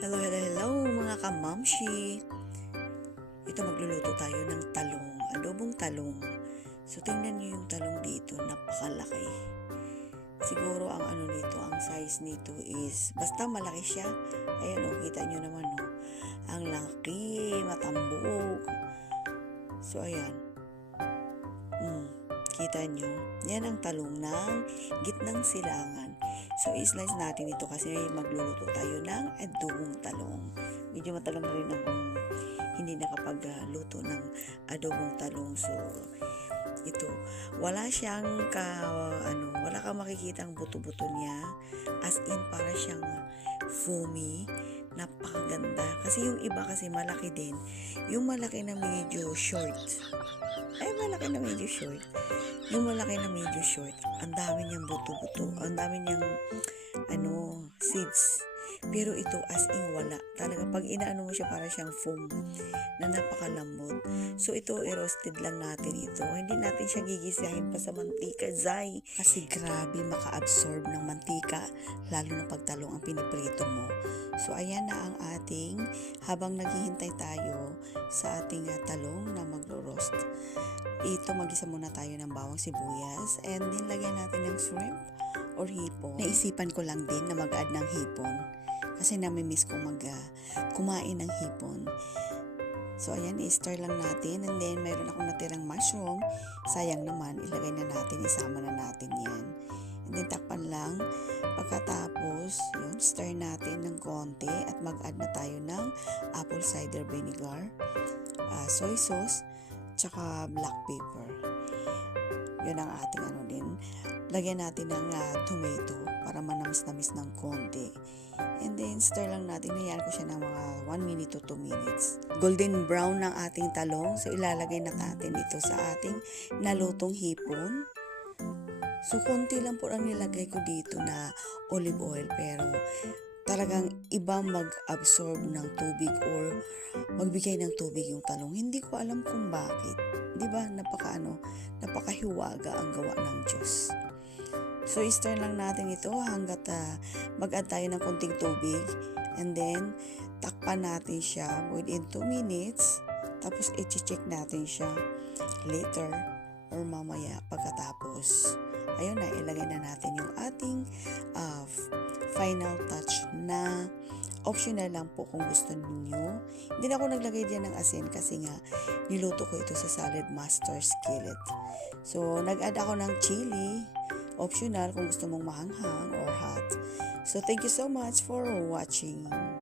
Hello, hello, hello mga kamamshi! Ito magluluto tayo ng talong, adobong talong. So tingnan niyo yung talong dito, napakalaki. Siguro ang ang size nito is, basta malaki siya. Ayan o, kita niyo naman o. Ang laki, matambog. So ayan. Kita nyo, yan ang talong ng gitnang silangan. So, i-slice natin ito kasi magluluto tayo ng adobong talong. Medyo matagal na rin akong hindi nakapagluto ng adobong talong. So, ito, wala siyang wala kang makikitang buto-buto niya. As in, para siyang foamy. Napakaganda. Kasi yung iba kasi malaki din. Yung malaki na medyo short. Malaki na medyo short. Yung malaki na medyo short, ang dami niyang buto-buto, ang dami niyang seeds. Pero ito as in wala. Talaga pag inaano mo siya para siyang foam na napakalambot. So ito i-roasted lang natin ito. Hindi natin siya gigisahin pa sa mantika, Zay. Kasi grabe maka-absorb ng mantika, lalo na pag talong ang piniprito mo. So ayan na ang ating, habang naghihintay tayo sa ating talong na magro-roast. Ito, magisa muna tayo ng bawang sibuyas and then lagyan natin ng shrimp or hipon. Naisipan ko lang din na mag-add ng hipon kasi namimiss ko kumain ng hipon. So ayan, i-stir lang natin and then mayroon akong natirang mushroom. Sayang naman, ilagay na natin, isama na natin yan. And then takpan lang. Pagkatapos, yun, stir natin ng konti at mag-add na tayo ng apple cider vinegar, soy sauce, tsaka black pepper. Yun ang ating din. Lagyan natin ng tomato para manamis-namis ng konti. And then, stir lang natin. Hayaan ko siya ng mga 1 minute to 2 minutes. Golden brown ng ating talong. So, ilalagay na natin ito sa ating nalutong hipon. So, konti lang po ang nilagay ko dito na olive oil. Pero, talagang iba mag-absorb ng tubig or magbigay ng tubig yung talong. Hindi ko alam kung bakit. 'Di ba? Napakahiwaga ang gawa ng Diyos. So, i-stir lang natin ito hanggat mag-add tayo ng konting tubig. And then, takpan natin siya within 2 minutes. Tapos, i-check natin siya later or mamaya pagkatapos. Ayun na, ilagay na natin yung ating final touch na optional lang po kung gusto niyo. Hindi na ako naglagay diyan ng asin kasi nga niluto ko ito sa Salad Master Skillet. So, nag-add ako ng chili. Optional kung gusto mong mahanghang or hot. So, thank you so much for watching.